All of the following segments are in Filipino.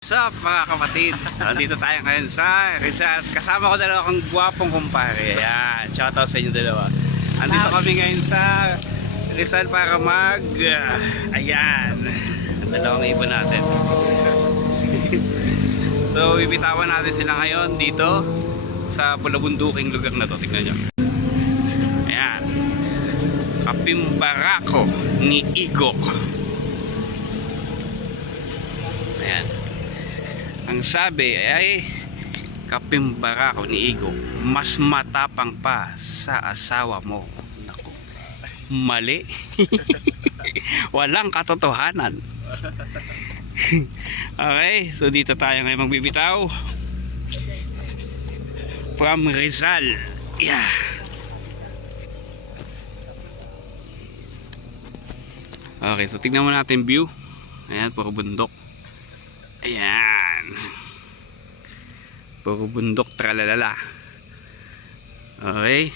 What's up mga kapatid? Nandito tayo ngayon sa Rizal. Kasama ko dalawa kong gwapong kumpare. Ayan, shoutout sa inyo dalawa. Andito kami ngayon sa Rizal para mag... ayan, ang dalawang ibon natin. so, bibitawan natin sila ngayon dito sa bulabunduking lugar na to. Tingnan nyo. Ayan. Kapimbarako ni Igok. Ayan. Ang sabi ay kapimbara ko ni Igo, mas matapang pa sa asawa mo. Naku, mali. Walang katotohanan. okay, so dito tayo ngayon magbibitaw. From Rizal. Yeah. Okay, so tingnan mo natin view. Ayan, puro bundok. Ayan. Puro bundok tralalala. Okay.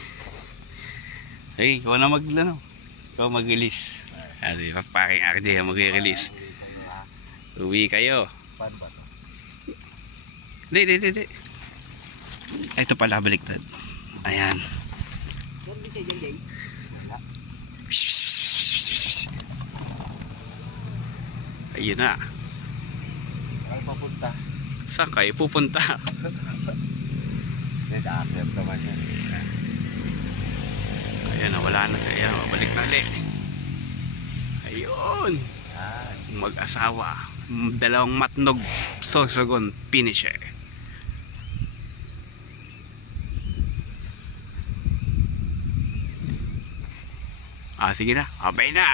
Hey, ikaw na mag ano? Ikaw mag-release. Ah, di ba? Paring RJ mag-release. Uwi kayo. Hindi, hindi, hindi. Ay, Ito pala, baliktad. Ayan. Ayun na. Saan papunta? Saan kayo pupunta? Nakakit naman yan. Ayan na, wala na siya. Ayan, balik na ulit. Ayun. Mag-asawa. Dalawang matnog. Sosogon finisher. Ah, sige na. Abay na.